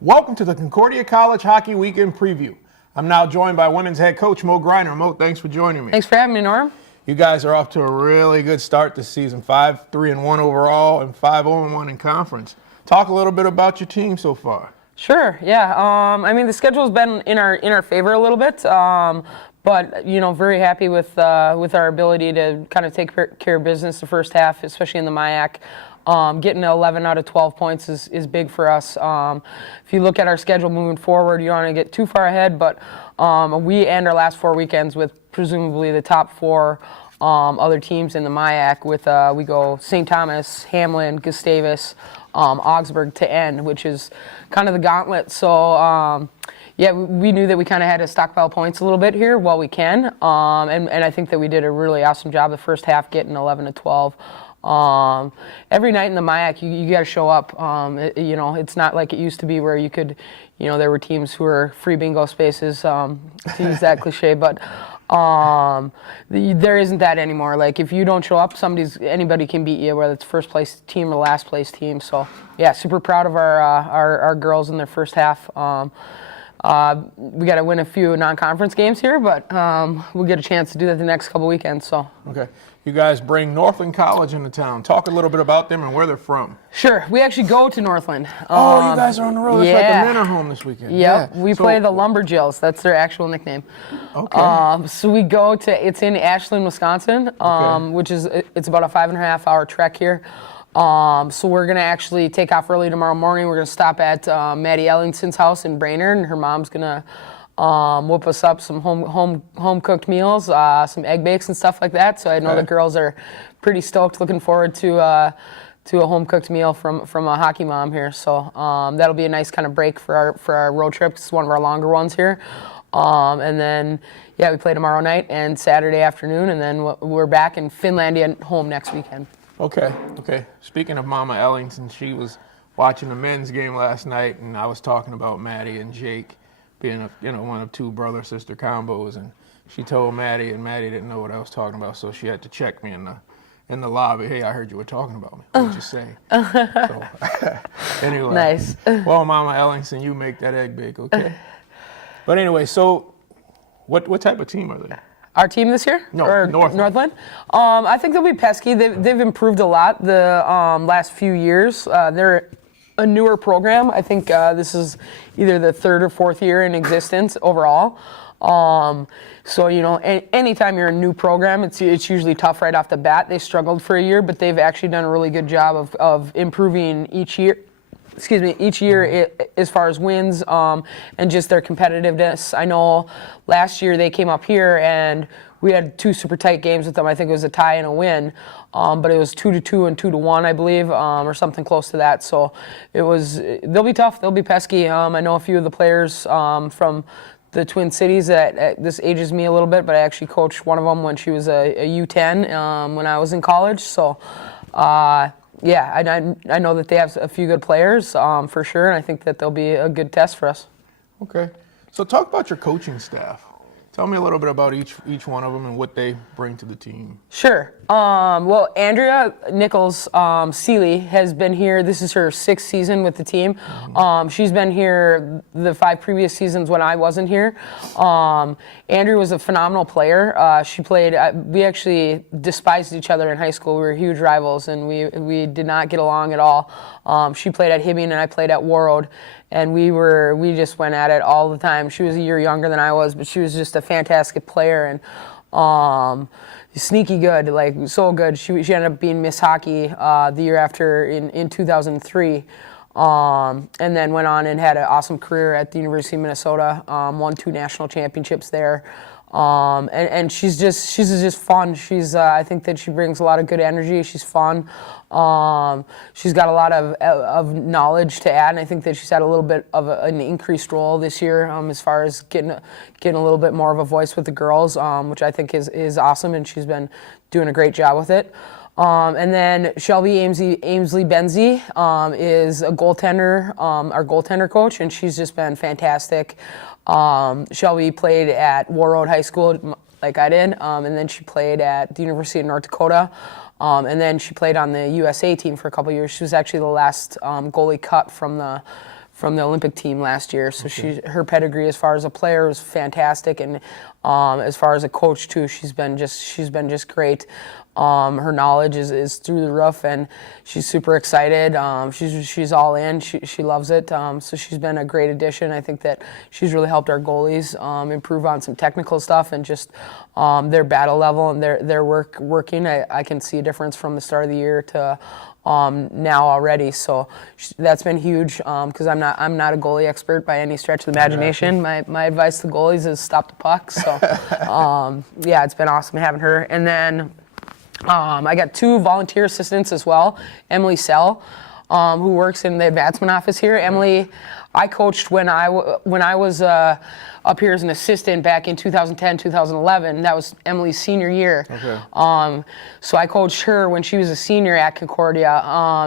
Welcome to the Concordia College Hockey Weekend Preview. I'm now joined by women's head coach Mo Greiner. Mo, thanks for joining me. Thanks for having me, Norm. You guys are off to a really good start this season, 5-3-1 overall and 5-0-1 in conference. Talk a little bit about your team so far. Sure, yeah. The schedule's been in our favor a little bit, but very happy with our ability to kind of take care of business the first half, especially in the MIAC. Getting 11 out of 12 points is big for us. If you look at our schedule moving forward, you don't want to get too far ahead, but we end our last 4 weekends with presumably the top 4 other teams in the MIAC. We go St. Thomas, Hamlin, Gustavus, Augsburg to end, which is kind of the gauntlet. So we knew that we kind of had to stockpile points a little bit here while we can, and I think that we did a really awesome job the first half getting 11 to 12. Every night in the MIAC, you got to show up. It's not like it used to be where you could, there were teams who were free bingo spaces, to use that cliche, but there isn't that anymore. Like, if you don't show up, anybody can beat you, whether it's first place team or last place team. So yeah, super proud of our girls in their first half. We got to win a few non-conference games here, but we'll get a chance to do that the next couple weekends. So okay. You guys bring Northland College into town. Talk a little bit about them and where they're from. Sure. We actually go to Northland. You guys are on the road. It's like the men are home this weekend. Yep. Yeah. We play the Lumberjills. That's their actual nickname. Okay. So we go to, it's in Ashland, Wisconsin, which is, it's about a 5.5 hour trek here. So we're going to actually take off early tomorrow morning. We're going to stop at Maddie Ellingson's house in Brainerd, and her mom's going to whip us up some home cooked meals, some egg bakes and stuff like that. So I know the girls are pretty stoked, looking forward to a home cooked meal from a hockey mom here. So that'll be a nice kind of break for our road trip. It's one of our longer ones here. And then we play tomorrow night and Saturday afternoon, and then we're back in Finlandia home next weekend. Okay. Speaking of Mama Ellingson, she was watching the men's game last night, and I was talking about Maddie and Jake being one of 2 brother-sister combos, and she told Maddie, and Maddie didn't know what I was talking about, so she had to check me in the lobby. Hey, I heard you were talking about me. What'd you say? So, anyway. Nice. Well, Mama Ellingson, you make that egg bake, okay? But anyway, so what type of team are they? Our team this year? No, or Northland. I think they'll be pesky. They've improved a lot the last few years. They're a newer program. I think this is either the 3rd or 4th year in existence overall. So anytime you're a new program, it's usually tough right off the bat. They struggled for a year, but they've actually done a really good job of improving each year. As far as wins and just their competitiveness. I know last year they came up here and we had 2 super tight games with them. I think it was a tie and a win, but it was 2-2 and 2-1, I believe, or something close to that. So they'll be tough. They'll be pesky. I know a few of the players from the Twin Cities that this ages me a little bit, but I actually coached one of them when she was a U10 when I was in college. So. I know that they have a few good players for sure, and I think that they'll be a good test for us. Okay. So talk about your coaching staff. Tell me a little bit about each one of them and what they bring to the team. Sure. Well, Andrea Nichols Seeley has been here. This is her 6th season with the team. Mm-hmm. She's been here the 5 previous seasons when I wasn't here. Andrea was a phenomenal player. She played. We actually despised each other in high school. We were huge rivals, and we did not get along at all. She played at Hibbing, and I played at Warroad. And we just went at it all the time. She was a year younger than I was, but she was just a fantastic player and sneaky good, like so good. She ended up being Miss Hockey the year after in 2003, and then went on and had an awesome career at the University of Minnesota. Won 2 national championships there. And she's just fun. I think that she brings a lot of good energy. She's fun. She's got a lot of knowledge to add, and I think that she's had a little bit of an increased role this year as far as getting a little bit more of a voice with the girls, which I think is awesome, and she's been doing a great job with it. And then Shelby Amesley Benzie is a goaltender, our goaltender coach, and she's just been fantastic. Shelby played at Warroad High School like I did, and then she played at the University of North Dakota, and then she played on the USA team for a couple of years. She was actually the last goalie cut from from the Olympic team last year. So her pedigree as far as a player is fantastic, and as far as a coach too, she's been just great. Her knowledge is through the roof, and she's super excited. She's all in. She loves it. So she's been a great addition. I think that she's really helped our goalies improve on some technical stuff and just their battle level and their working. I can see a difference from the start of the year to now already. So that's been huge because I'm not a goalie expert by any stretch of the imagination. My advice to goalies is stop the puck. So yeah, it's been awesome having her. And then I got 2 volunteer assistants as well. Emily Sell, who works in the advancement office here. Emily, I coached when I was up here as an assistant back in 2010, 2011. That was Emily's senior year. Okay. So I coached her when she was a senior at Concordia,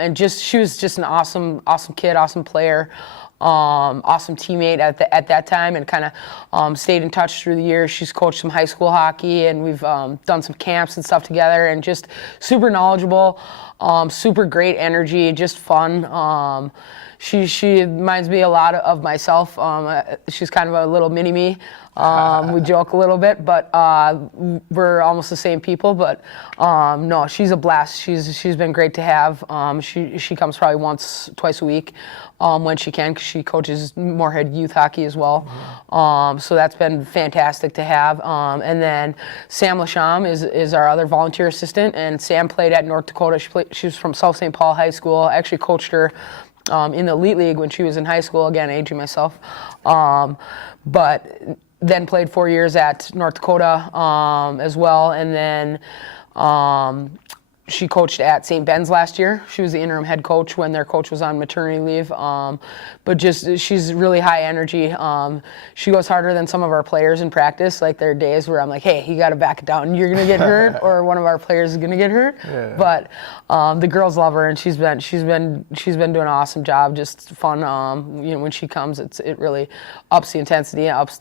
and she was just an awesome kid, awesome player. Awesome teammate at that time, and kind of stayed in touch through the years. She's coached some high school hockey, and we've done some camps and stuff together, and just super knowledgeable, super great energy, just fun. She reminds me a lot of myself. She's kind of a little mini-me. We joke a little bit, but we're almost the same people. But no, she's a blast. She's been great to have. She comes probably twice a week when she can, because she coaches Moorhead youth hockey as well. So that's been fantastic to have. And then Sam Lasham is our other volunteer assistant, and Sam played at North Dakota. She was from South St. Paul High School. I actually coached her in the Elite League when she was in high school, again, aging myself. But then played 4 years at North Dakota as well, and then she coached at St. Ben's last year. She was the interim head coach when their coach was on maternity leave. But she's really high energy. She goes harder than some of our players in practice. Like, there are days where I'm like, hey, you got to back it down. You're gonna get hurt, or one of our players is gonna get hurt. Yeah. But the girls love her, and she's been doing an awesome job. Just fun. When she comes, it really ups the intensity, ups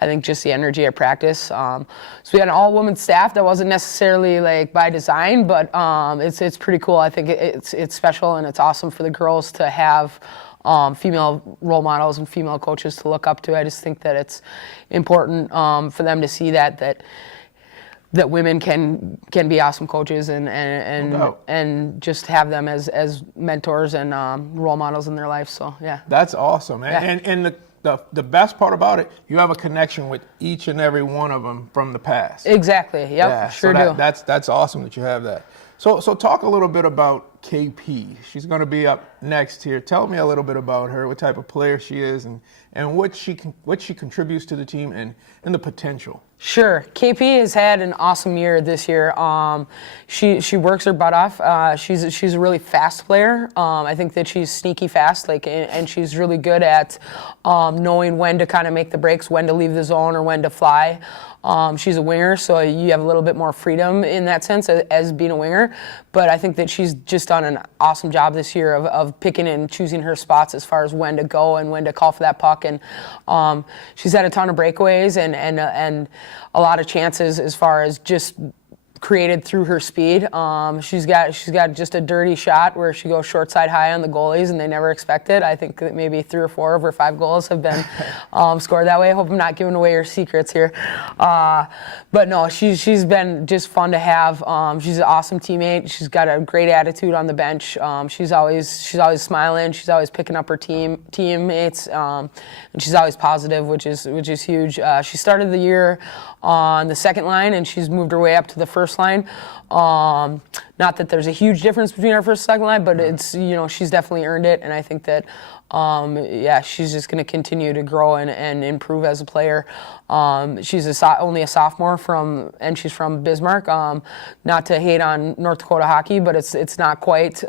I think just the energy at practice. So we had an all-woman staff. That wasn't necessarily like by design, but it's pretty cool. I think it's special, and it's awesome for the girls to have female role models and female coaches to look up to. I just think that it's important for them to see that women can be awesome coaches and just have them as mentors and role models in their life. So yeah, that's awesome. And the best part about it, you have a connection with each and every one of them from the past. Exactly. Yep. Yeah, sure do. That's awesome that you have that. So talk a little bit about KP. She's going to be up next here. Tell me a little bit about her, what type of player she is, and what she contributes to the team, and the potential. Sure. KP has had an awesome year this year. She works her butt off. She's a really fast player. I think that she's sneaky fast, and she's really good at knowing when to kind of make the breaks, when to leave the zone or when to fly. She's a winger, so you have a little bit more freedom in that sense as being a winger. But I think that she's just done an awesome job this year of picking and choosing her spots as far as when to go and when to call for that puck. And she's had a ton of breakaways and a lot of chances as far as just created through her speed. She's got just a dirty shot where she goes short side high on the goalies, and they never expect it. I think that maybe 3 or 4 of her 5 goals have been scored that way. I hope I'm not giving away her secrets here. But no, she's been just fun to have. She's an awesome teammate. She's got a great attitude on the bench. She's always smiling. She's always picking up her teammates, and she's always positive, which is huge. She started the year on the second line, and she's moved her way up to the first line. Not that there's a huge difference between our first and second line, but it's, she's definitely earned it, and I think that she's just going to continue to grow and improve as a player. She's only a sophomore and she's from Bismarck. Not to hate on North Dakota hockey, but it's not quite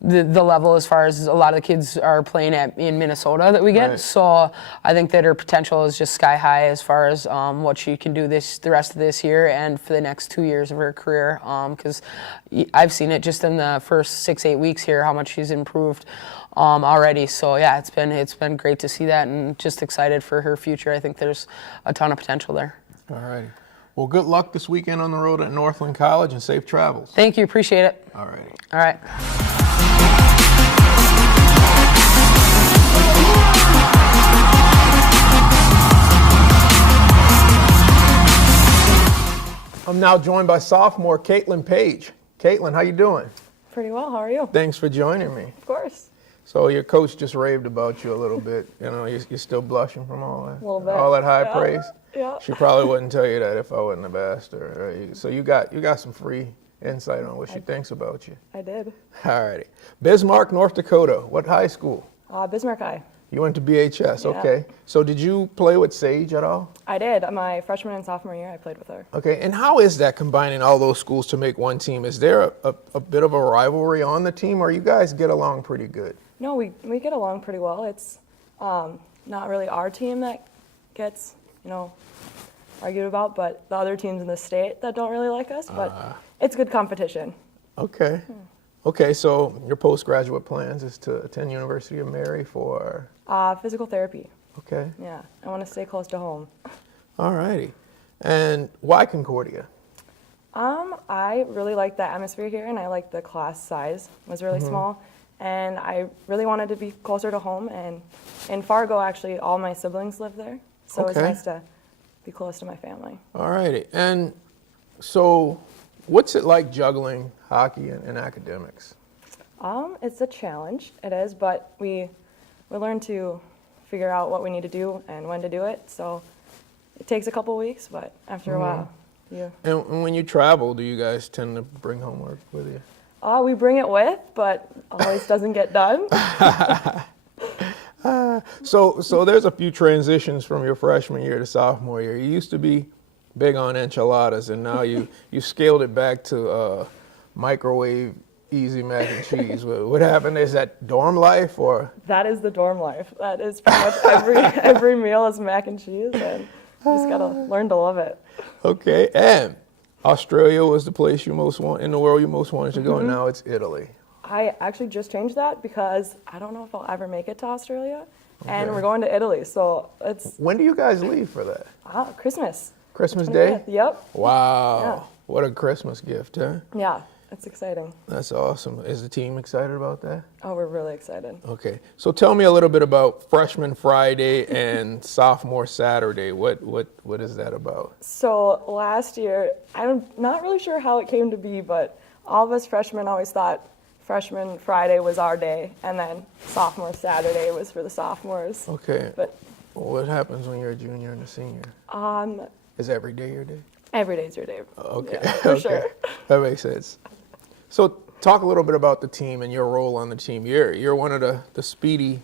the level as far as a lot of the kids are playing in Minnesota that we get. Right. So I think that her potential is just sky high as far as what she can do the rest of this year and for the next 2 years of her career. Because I've seen it just in the first 6-8 weeks here how much she's improved already. So yeah, it's been great to see that, and just excited for her future. I think there's a ton of potential there. All right. Well, good luck this weekend on the road at Northland College, and safe travels. Thank you. Appreciate it. All righty. All right. I'm now joined by sophomore Kaitlyn Paige. Kaitlyn, how you doing? Pretty well. How are you? Thanks for joining me. Of course. So your coach just raved about you a little bit. You know, you're still blushing from all that, A little bit. all that high Yeah. praise. Yeah. She probably wouldn't tell you that if I wouldn't have asked her. Right? So you got some free insight on what she thinks about you. I did. All righty. Bismarck, North Dakota. What high school? Bismarck High. You went to BHS. Yeah. Okay. So did you play with Sage at all? I did. My freshman and sophomore year, I played with her. Okay. And how is that combining all those schools to make one team? Is there a bit of a rivalry on the team, or you guys get along pretty good? No, we get along pretty well. It's not really our team that gets, argued about, but the other teams in the state that don't really like us. But it's good competition. Okay. Okay, so your postgraduate plans is to attend University of Mary for? Physical therapy. Okay. Yeah, I want to stay close to home. All righty. And why Concordia? I really like the atmosphere here, and I like the class size. It was really small, and I really wanted to be closer to home. And in Fargo, actually, all my siblings live there, so it's Okay. nice to be close to my family. All righty. And so what's it like juggling hockey and academics? It's a challenge. It is, but we learn to figure out what we need to do and when to do it. So it takes a couple weeks, but after a while, And when you travel, do you guys tend to bring homework with you? we bring it with, but always doesn't get done. So there's a few transitions from your freshman year to sophomore year. You used to be big on enchiladas, and now you scaled it back to microwave easy mac and cheese. What happened? Is that dorm life, or? That is the dorm life. That is pretty much every meal is mac and cheese, and you just gotta learn to love it. Okay, and Australia was the place you most want in the world you most wanted to go, and now it's Italy. I actually just changed that because I don't know if I'll ever make it to Australia, and Okay. we're going to Italy, so it's When do you guys leave for that? Christmas. Christmas Day? 25th. Yep. Wow, Yeah. what a Christmas gift, huh? Yeah, it's exciting. That's awesome. Is the team excited about that? Oh, we're really excited. Okay, so tell me a little bit about Freshman Friday and Sophomore Saturday. What is that about? So last year, I'm not really sure how it came to be, but all of us freshmen always thought Freshman Friday was our day, and then Sophomore Saturday was for the sophomores. Okay, But what happens when you're a junior and a senior? Is every day your day? every day's your day. Okay, Yeah, for okay. sure. That makes sense. So talk a little bit about the team and your role on the team. You're one of the speedy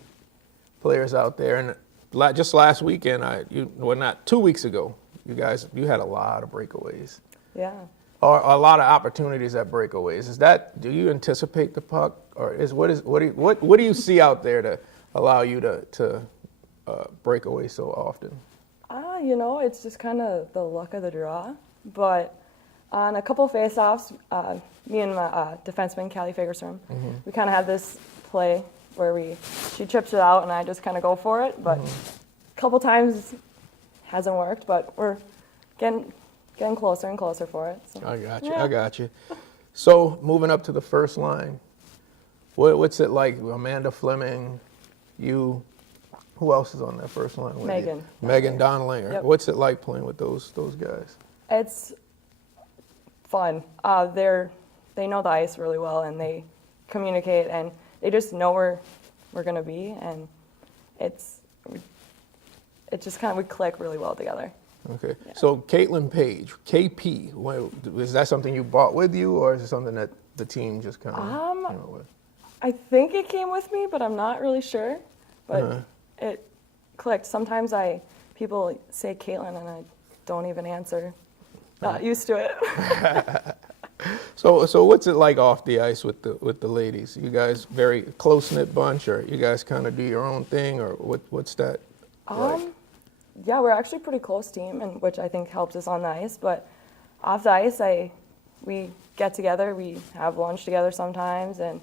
players out there, and just last weekend, not 2 weeks ago, you had a lot of breakaways. Yeah. Or a lot of opportunities at breakaways. Do you anticipate the puck, or what do you see out there to allow you to break away so often? It's just kind of the luck of the draw. But on a couple face-offs, me and my defenseman, Callie Fagerstrom, we kind of have this play where she chips it out and I just kind of go for it. But a couple times hasn't worked, but we're getting closer and closer for it. So. I got you. Yeah. I got you. So moving up to the first line, what's it like? Amanda Fleming, you. Who else is on that first line with Megan. you? Megan Donlinger. Yep. What's it like playing with those guys? It's fun. They know the ice really well, and they communicate, and they just know where we're gonna be, and it just kind of we click really well together. Okay. Yeah. So Kaitlyn Paige, KP, is that something you brought with you, or is it something that the team just kind of came up with? I think it came with me, but I'm not really sure. But it clicked. Sometimes people say Kaitlyn, and I don't even answer. Not used to it. So what's it like off the ice with the ladies? You guys very close-knit bunch, or you guys kind of do your own thing, or what's that like? Yeah, we're actually a pretty close team, and which I think helps us on the ice. But off the ice, we get together, we have lunch together sometimes, and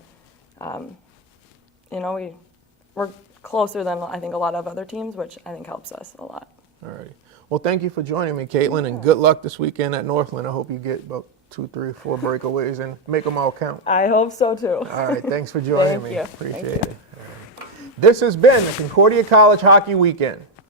we're closer than I think a lot of other teams, which I think helps us a lot. All right. Well, thank you for joining me, Kaitlyn, and good luck this weekend at Northland. I hope you get about 2, 3, 4 breakaways and make them all count. I hope so too. All right. Thanks for joining Thank me. you. Appreciate Thank it. All right. This has been the Concordia College Hockey Weekend.